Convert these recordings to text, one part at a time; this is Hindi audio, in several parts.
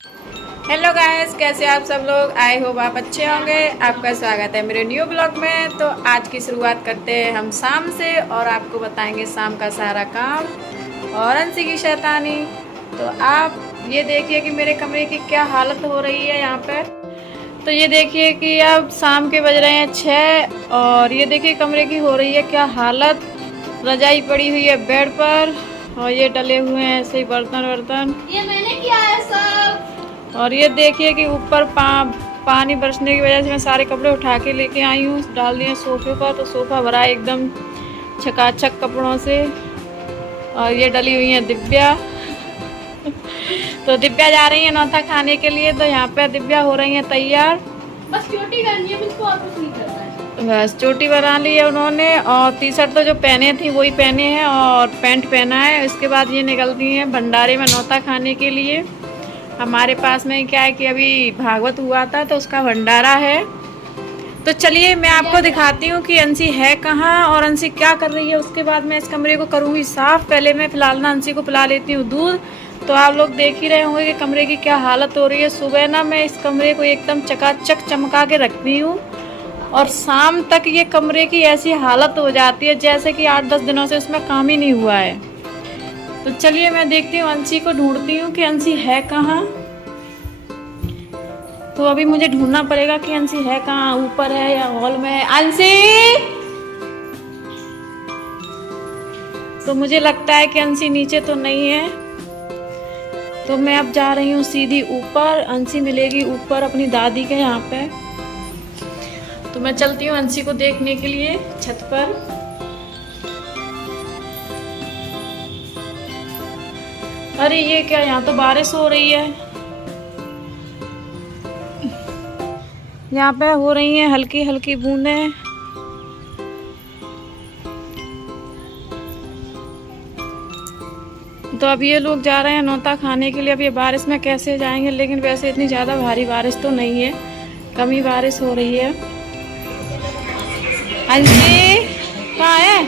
हेलो गाइस, कैसे आप सब लोग। आई होप आप अच्छे होंगे। आपका स्वागत है मेरे न्यू ब्लॉग में। तो आज की शुरुआत करते हैं हम शाम से और आपको बताएंगे शाम का सारा काम और अंशी की शैतानी। तो आप ये देखिए कि मेरे कमरे की क्या हालत हो रही है यहाँ पर। तो ये देखिए कि अब शाम के बज रहे हैं 6 और ये देखिए कमरे की हो रही है क्या हालत। रजाई पड़ी हुई है बेड पर और ये डले हुए हैं ऐसे ही बर्तन वर्तन। ये मैंने किया है सब। और ये देखिए कि ऊपर पानी बरसने की वजह से मैं सारे कपड़े उठा के लेके आई हूँ, डाल दिए सोफे पर। तो सोफा भरा है एकदम चकाचक कपड़ों से। और ये डली हुई है दिव्या। तो दिव्या जा रही है नौथा खाने के लिए। तो यहाँ पे दिव्या हो रही है तैयार। बस चोटी करनी है मुझको और कुछ नहीं करना है। बस चोटी बना ली है उन्होंने और टी शर्ट तो जो पहने थी वही पहने हैं और पैंट पहना है। इसके बाद ये निकलती हैं भंडारे में नौता खाने के लिए। हमारे पास में क्या है कि अभी भागवत हुआ था तो उसका भंडारा है। तो चलिए मैं आपको दिखाती हूँ कि अंशी है कहाँ और अंशी क्या कर रही है। उसके बाद मैं इस कमरे को करूँगी साफ। पहले मैं फिलहाल ना अंशी को पिला लेती हूँ दूध। तो आप लोग देख ही रहे होंगे कि कमरे की क्या हालत हो रही है। सुबह ना मैं इस कमरे को एकदम चकाचक चमका के रखती हूँ और शाम तक ये कमरे की ऐसी हालत हो जाती है जैसे कि 8-10 दिनों से उसमें काम ही नहीं हुआ है। तो चलिए मैं देखती हूँ अंशी को, ढूंढती हूँ कि अंशी है कहाँ। तो अभी मुझे ढूंढना पड़ेगा कि अंशी है कहाँ, ऊपर है या हॉल में है। अंशी! तो मुझे लगता है कि अंशी नीचे तो नहीं है। तो मैं अब जा रही हूँ सीधी ऊपर। अंशी मिलेगी ऊपर अपनी दादी के यहाँ पे। तो मैं चलती हूँ अंशी को देखने के लिए छत पर। अरे ये क्या, यहाँ तो बारिश हो रही है। यहाँ पे हो रही हैं हल्की हल्की बूंदें। तो अब ये लोग जा रहे हैं नौता खाने के लिए। अब ये बारिश में कैसे जाएंगे, लेकिन वैसे इतनी ज़्यादा भारी बारिश तो नहीं है, कम ही बारिश हो रही है। अंशी कहाँ है?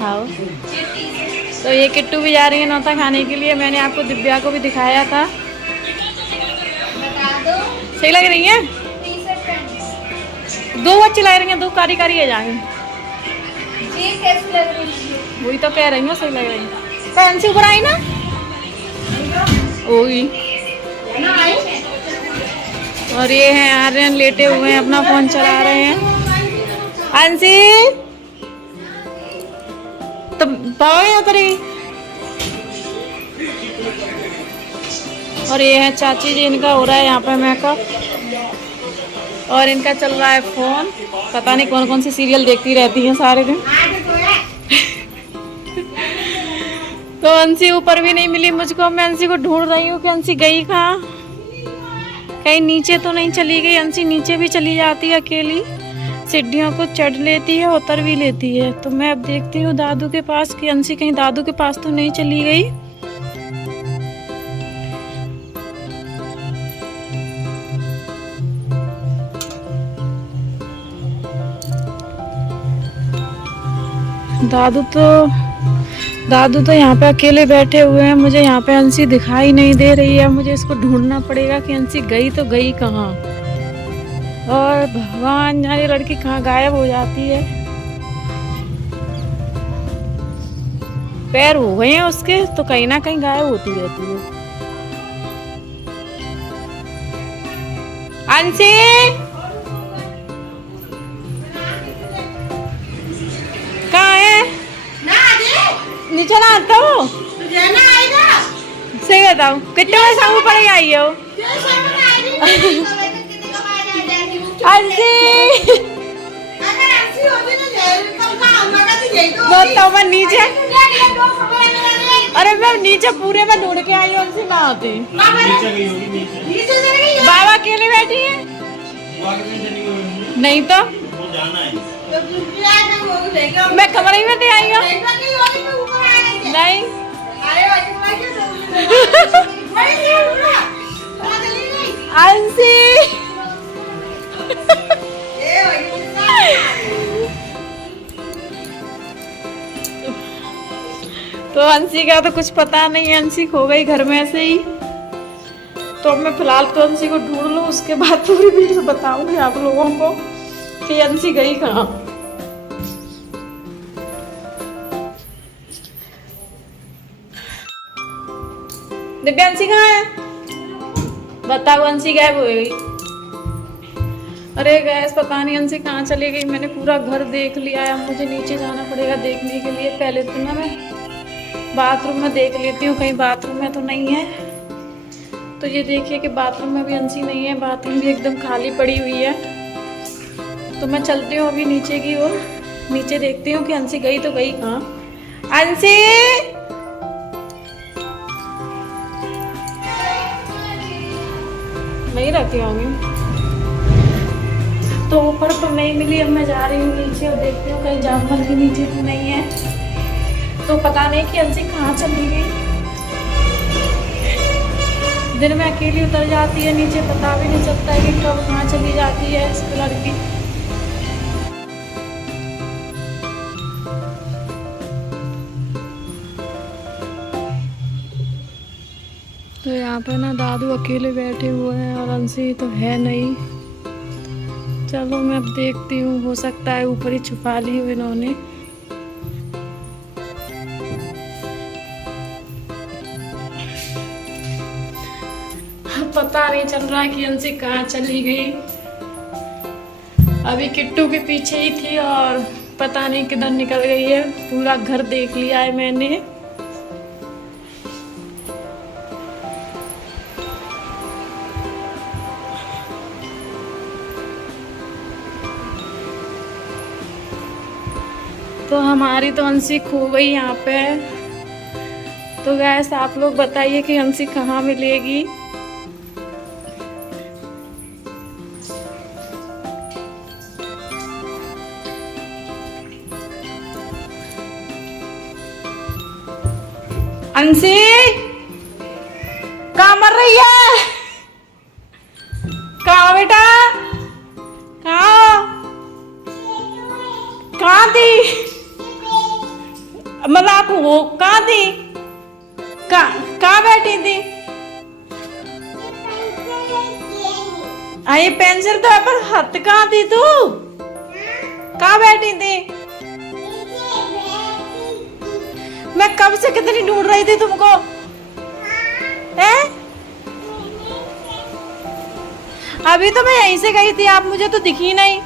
हाँ, तो ये किट्टू भी जा रही है नौता खाने के लिए। मैंने आपको दिव्या को भी दिखाया था। सही लग रही है? दो अच्छी लग रही हैं, दो कारी कारी है जाएंगे। वही तो कह रही हूँ, सही लग रही है। पेंसिल ऊपर आई ना ओही। और ये हैं आर्यन लेटे हुए हैं, अपना फोन चला रहे हैं। अंशी तो बाबा करी। और ये है चाची जी, इनका हो रहा है यहाँ पे मेकअप और इनका चल रहा है फोन। पता नहीं कौन कौन सी सीरियल देखती रहती हैं सारे दिन। तो अंशी ऊपर भी नहीं मिली मुझको। मैं अंशी को ढूंढ रही हूँ कि अंशी गई कहाँ। कहीं नीचे तो नहीं चली गई। अंशी नीचे भी चली जाती है अकेली, सीढ़ियों को चढ़ लेती है, उतर भी लेती है। तो मैं अब देखती हूँ दादू के पास कि अंशी कहीं दादू के पास तो नहीं चली गई। दादू तो यहाँ पे अकेले बैठे हुए हैं। मुझे यहाँ पे अंशी दिखाई नहीं दे रही है। मुझे इसको ढूंढना पड़ेगा कि अंशी गई तो गई कहाँ। और भगवान जाने लड़की कहाँ गायब हो जाती है। पैर हो गए हैं उसके तो कहीं ना कहीं गायब होती रहती है। अंशी कहाँ है? नीचे ना आता हूँ। सही बताऊँ कितने बजे शाम को पड़े आई हो? बताओ मैं नीचे। अरे मैं नीचे पूरे में ढूंढ के आई हूँ, अंशी ना आती। बाबा अकेले बैठी है। नहीं तो मैं कमरे में दे आई हूँ। नहीं अंशी तो अंशी का तो कुछ पता नहीं है। अंशी खो गई घर में से ही। तो अब मैं फिलहाल तो अंशी को ढूंढ लूँ, उसके बाद पूरी वीडियो बताऊंगी आप लोगों को कि अंशी गई कहाँ। दिव्या अंशी कहाँ है? बताओ, अंशी गायब हो गई। अरे गैस पता नहीं अंशी कहाँ चली गई। मैंने पूरा घर देख लिया है, अब मुझे नीचे जाना पड़ेगा देखने के लिए। पहले तो ना मैं बाथरूम में देख लेती हूँ, कहीं बाथरूम में तो नहीं है। तो ये देखिए कि बाथरूम में भी अंशी नहीं है, बाथरूम भी एकदम खाली पड़ी हुई है। तो मैं चलती हूँ अभी नीचे की ओर, नीचे देखती हूँ कि अंशी गई तो गई कहाँ। अंशी नहीं रखी होंगी तो ऊपर तो नहीं मिली। अब मैं जा रही हूँ नीचे और देखती हूँ कहीं जामल भी नीचे तो नहीं है। तो पता नहीं कि अंशी कहाँ चली गई। दिन में अकेली उतर जाती है नीचे, पता भी नहीं चलता है कि कब कहाँ चली जाती है इस लड़की। तो यहाँ पे ना दादू अकेले बैठे हुए हैं और अंशी तो है नहीं। चलो मैं अब देखती हूँ, हो सकता है ऊपर ही छुपा ली हो इन्होंने। पता नहीं चल रहा है कि अंशी कहाँ चली गई। अभी किट्टू के पीछे ही थी और पता नहीं किधर निकल गई है। पूरा घर देख लिया है मैंने। तो हमारी तो अंशी खो गई यहाँ पे। तो गैस आप लोग बताइए कि अंशी कहाँ मिलेगी। अंशी कहाँ मर रही है? कहाँ बेटा, कहाँ कहाँ थी? मतलब आप वो कहाँ थी? कहाँ बैठी थी? ये पेंसिल तो है, पर हाथ कहाँ थी तू? कहाँ बैठी थी? मैं कब से कितनी ढूंढ रही थी तुमको। हैं? अभी तो मैं यहीं से गई थी, आप मुझे तो दिखी नहीं।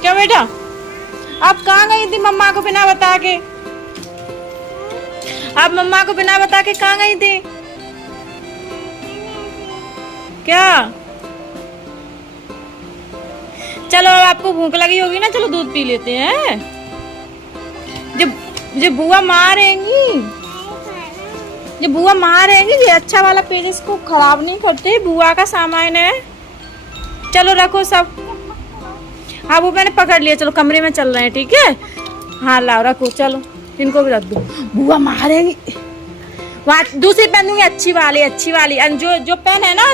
क्या बेटा, आप कहाँ गई थी मम्मा को बिना बता के? आप मम्मा को बिना बता के कहाँ गई थी? क्या? चलो आपको भूख लगी होगी ना, चलो दूध पी लेते हैं। जब बुआ मारेंगी, जब बुआ मारेंगी, ये अच्छा वाला पेज इसको खराब नहीं करते, बुआ का सामान है। चलो रखो सब। हाँ वो मैंने पकड़ लिया, चलो कमरे में चल रहे हैं, ठीक है। हाँ लाओ रखो, चलो इनको भी रख दो, बुआ मारेंगी। वहाँ दूसरी पेन दूंगी, अच्छी वाली, अच्छी वाली। जो पेन है ना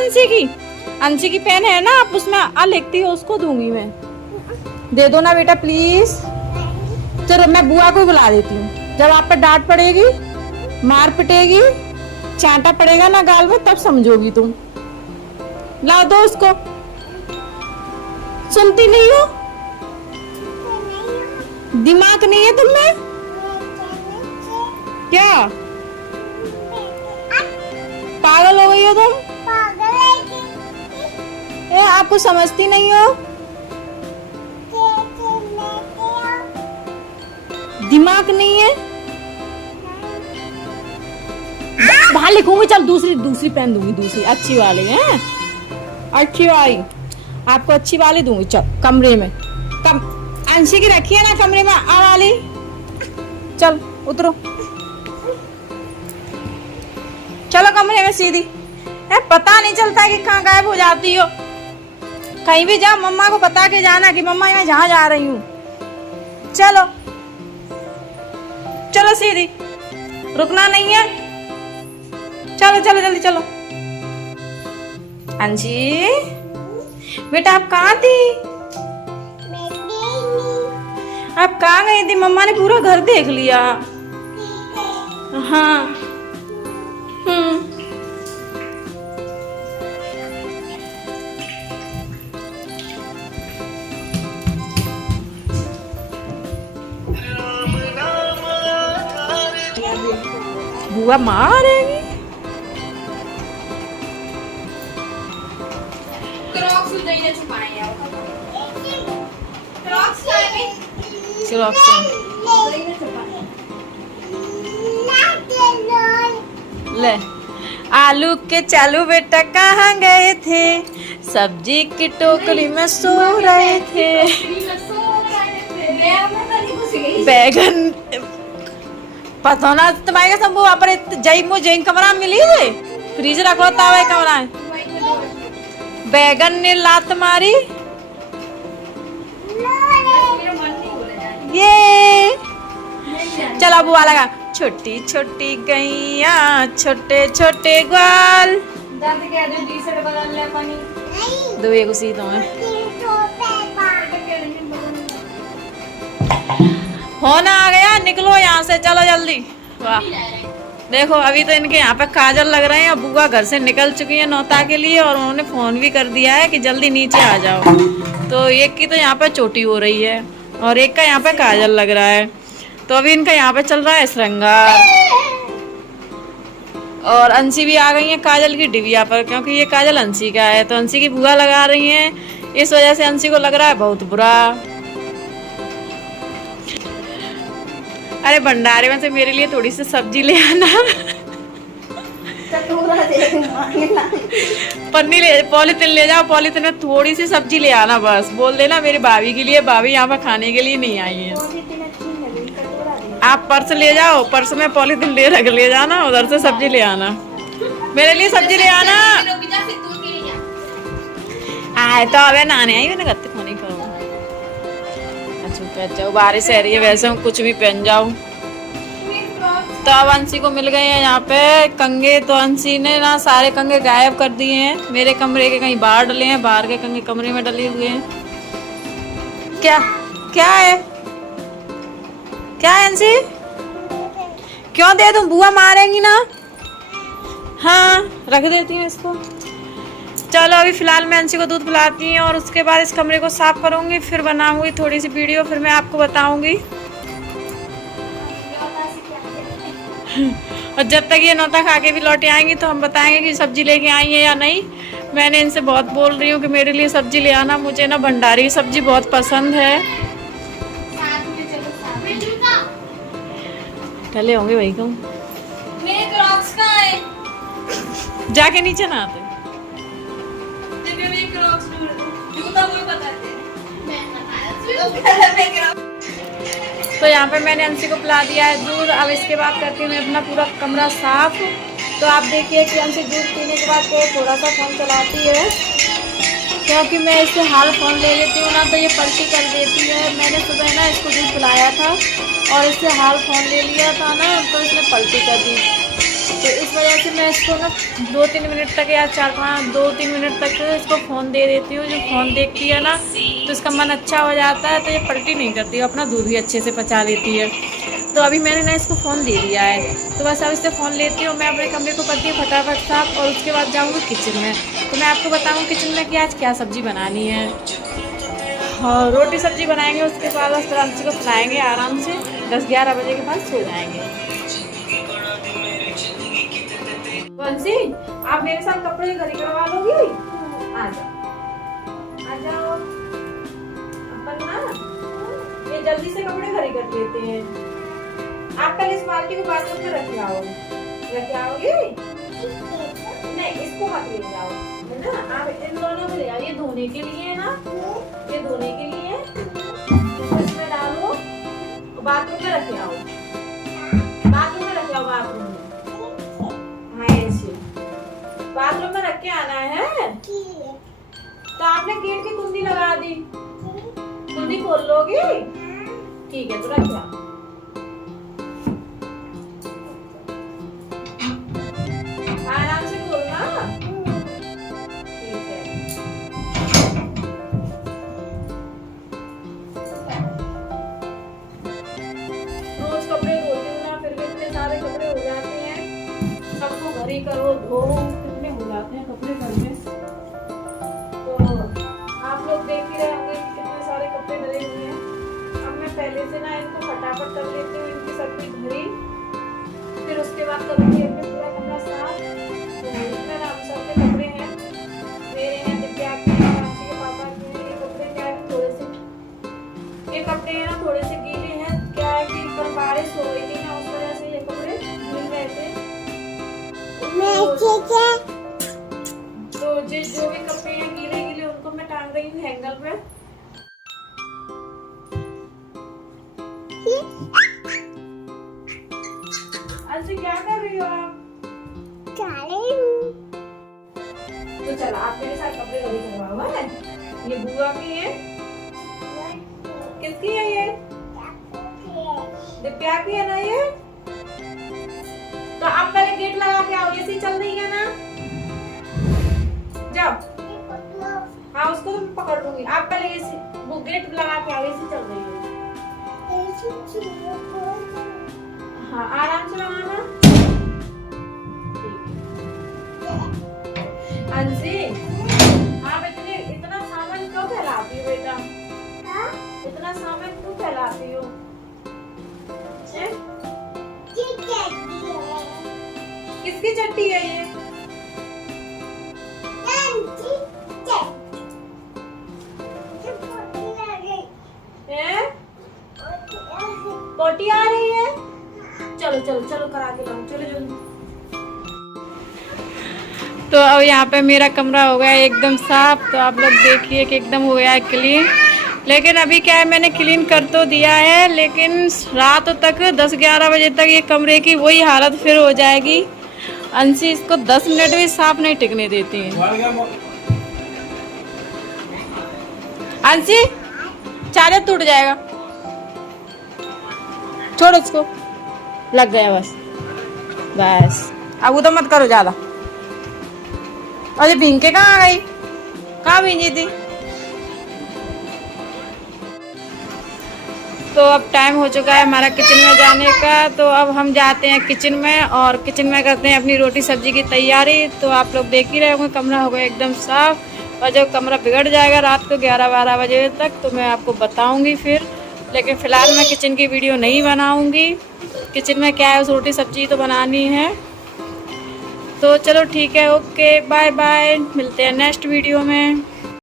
अंशी की पेन है ना, आप उसमें आ लिखती हो, उसको दूंगी मैं। दे दो ना बेटा प्लीज। चलो मैं बुआ को बुला देती हूँ। जब आप पर डांट पड़ेगी, मार पिटेगी, चांटा पड़ेगा ना गाल में, तब समझोगी तुम। लाओ दो उसको। सुनती नहीं हो? दिमाग नहीं है तुम में क्या? पागल हो गई हो तुम? आपको समझती नहीं हो? दिमाग नहीं है? बाहर लिखूंगी, चल दूसरी पेन दूंगी, दूसरी अच्छी वाली है, अच्छी वाली आपको अच्छी वाली दूंगी। चल कमरे में, अंशी की रखी है ना कमरे में, आ वाली। चल उतरो, चलो कमरे में सीधी। पता नहीं चलता कि कहाँ गायब हो जाती हो। कहीं भी जाओ मम्मा को बता के जाना कि मम्मा मैं जहाँ जा रही हूँ। चलो चलो सीधी, रुकना नहीं है। चलो चलो जल्दी चलो। अंशी बेटा आप कहाँ थी? आप कहाँ गई थी? मम्मा ने पूरा घर देख लिया। हाँ बुआ मारेगी। क्रॉक्स नहीं ने छुपाए हैं क्रॉक्स ले आलू के चालू बेटा कहाँ गए थे, सब्जी की टोकरी में सो रहे थे। बैगन पता ना तुम्हारे शंभू वहाँ पर जई कमरा में मिली है, फ्रिज रखो तावे कमरा है। बैगन ने लात मारी, ये चलो बुआ लगा। छोटी छोटी गैया छोटे छोटे ग्वाल, दो एक उसी तो है। होना आ गया, निकलो यहाँ से, चलो जल्दी। वाह देखो अभी तो इनके यहाँ पे काजल लग रहे हैं। अब बुआ घर से निकल चुकी है नौता के लिए और उन्होंने फोन भी कर दिया है कि जल्दी नीचे आ जाओ। तो एक की तो यहाँ पे चोटी हो रही है और एक का यहाँ पे काजल लग रहा है। तो अभी इनका यहाँ पे चल रहा है श्रृंगार। और अंशी भी आ गई है काजल की डिबिया पर, क्योंकि ये काजल अंशी का है। तो अंशी की बुआ लगा रही है, इस वजह से अंशी को लग रहा है बहुत बुरा। अरे भंडारे में से मेरे लिए थोड़ी सी सब्जी ले आना। पन्नी ले, पॉलीथिन ले जाओ, पॉलीथिन में थोड़ी सी सब्जी ले आना बस। बोल देना मेरी भाभी के लिए, भाभी यहाँ पर खाने के लिए नहीं आई है। आप पर्स ले जाओ, पर्स में पॉलीथिन ले जाना, उधर से सब्जी ले आना, मेरे लिए सब्जी ले आना। आए तो अबे नाने आई मैंने गत्ते फोन ही करो। अच्छा जाओ, बारिश आ रही है, वैसे हम कुछ भी पहन जाओ। तो अब अंशी को मिल गए हैं यहाँ पे कंगे। तो अंशी ने ना सारे कंगे गायब कर दिए हैं। मेरे कमरे के कहीं बाहर डले हैं, बाहर के कंगे कमरे में डले हुए हैं। क्या क्या है, क्या है अंशी? क्यों दे दूं, बुआ मारेंगी ना। हाँ रख देती हूँ इसको। चलो अभी फिलहाल मैं अंशी को दूध पिलाती हूँ और उसके बाद इस कमरे को साफ करूंगी, फिर बनाऊंगी थोड़ी सी वीडियो, फिर मैं आपको बताऊंगी। और जब तक ये नौता खा के भी लौटे आएंगी तो हम बताएंगे कि सब्जी लेके आई है या नहीं। मैंने इनसे बहुत बोल रही हूँ कि मेरे लिए सब्जी ले आना, मुझे ना भंडारी की सब्जी बहुत पसंद है। टले होंगे वही कहूँ, मेरे क्रॉक्स कहाँ है? जाके नीचे ना आते। मेरे क्रॉक्स जूता वो बताते तो यहाँ पे मैंने अंशी को पिला दिया है दूध। अब इसके बाद करती हूँ मैं अपना पूरा कमरा साफ। तो आप देखिए कि अंशी दूध पीने के बाद थोड़ा सा फोन चलाती है, क्योंकि मैं इससे हाल फोन ले लेती हूँ ना तो ये पलटी कर देती है। मैंने सुबह ना इसको दूध पिलाया था और इससे हाल फोन ले लिया था ना, तो इसने पलटी कर दी। तो इस वजह से मैं इसको ना 2-3 मिनट तक या 2-3 मिनट तक इसको फ़ोन दे देती हूँ। जो फ़ोन देखती है ना तो इसका मन अच्छा हो जाता है, तो ये पलटी नहीं करती, अपना दूध भी अच्छे से पचा लेती है। तो अभी मैंने ना इसको फ़ोन दे दिया है, तो बस अब इससे फ़ोन लेती हूँ। मैं अपने कमरे को करती हूँ फटाफट साफ और उसके बाद जाऊँगी किचन में। तो मैं आपको बताऊँ किचन में कि आज क्या सब्ज़ी बनानी है। और रोटी सब्ज़ी बनाएंगे, उसके बाद बस अंशी को खिलाएँगे आराम से। 10-11 बजे के बाद सो जाएँगे। अंशी आप मेरे साथ कपड़े घड़ी करवा लोगी? आ जाओ अपन ना ये जल्दी से कपड़े घड़ी कर लेते हैं। आप कल इस बाल्टी को बाथरूम में रख आओगे? नहीं इसको मत ले जाओ, है ना। आप इन दोनों को ले आओ, ये धोने के लिए है ना, ये धोने के लिए इसमें डालो, बाथरूम में रख आओ, बाथरूम में रख आओ, बाथरूम में। बाथरूम में रख के आना है। तो आपने गेट की कुंडी लगा दी, कुंडी खोल लोगी? ठीक है तो रख आओ। आराम से खोलना, ठीक है। रोज कपड़े धोती हूँ ना, फिर भी इतने सारे कपड़े हो जाते हैं। सबको घड़ी करो, धो, जाते हैं कपड़े घर में। तो आप लोग देख ही रहे होंगे कि कितने सारे कपड़े डले हुए हैं। अब मैं पहले से ना इनको फटाफट कर लेती हूँ, इनकी सबकी घड़ी, फिर फिर उसके बाद करूँगी अपने पूरा कमरा साफ। तो इसमें ना हम सबके कपड़े हैं, मेरे हैं, दिव्या के हैं, रांची के पापा के हैं। ये कपड़े क्या है थोड़े से, ये कपड़े हैं ना थोड़े से गीले हैं, क्या है कि पर बारिश हो रही थी ना उस वजह से ये कपड़े मिल रहे थे। तो जो भी कपड़े हैं गीले गीले उनको मैं टांग रही हूँ हैंगर पे। अच्छा क्या कर रही हो आप? तो चलो आप मेरे साथ कपड़े कभी करवाओ है। ये बुआ की है, किसकी है ये? दिव्या की है ना ये। तो आप पहले गेट लगा के आओ, एसी चल रही है ना। जाओ, हाँ उसको तो मैं पकड़ लूंगी। आप पहले एसी वो गेट लगा के आओ, एसी चल रही है। हाँ आराम से लगाना। अंशी आप इतना सामान क्यों फैलाती हो बेटा? इतना सामान क्यों फैलाती हो? किसकी चट्टी है ये? पोटी आ रही है। चलो चलो चलो करा के लाओ, चलो जल्दी। तो अब यहाँ पे मेरा कमरा हो गया एकदम साफ। तो आप लोग देखिए कि एकदम हो गया है क्लीन। लेकिन अभी क्या है, मैंने क्लीन कर तो दिया है, लेकिन रात तक 10-11 बजे तक ये कमरे की वही हालत फिर हो जाएगी। अंशी इसको 10 मिनट भी साफ नहीं टिकने देती है। अंशी चार्जर टूट जाएगा, छोड़ उसको, लग गया बस बस। अब वो तो मत करो ज्यादा। अरे भिंके कहाँ गई? कहाँ भींजी थी? तो अब टाइम हो चुका है हमारा किचन में जाने का। तो अब हम जाते हैं किचन में और किचन में करते हैं अपनी रोटी सब्जी की तैयारी। तो आप लोग देख ही रहे होंगे कमरा हो गया एकदम साफ। और जब कमरा बिगड़ जाएगा रात को 11-12 बजे तक तो मैं आपको बताऊंगी फिर। लेकिन फ़िलहाल मैं किचन की वीडियो नहीं बनाऊंगी। किचन में क्या है, उस रोटी सब्जी तो बनानी है। तो चलो ठीक है, ओके बाय बाय, मिलते हैं नेक्स्ट वीडियो में।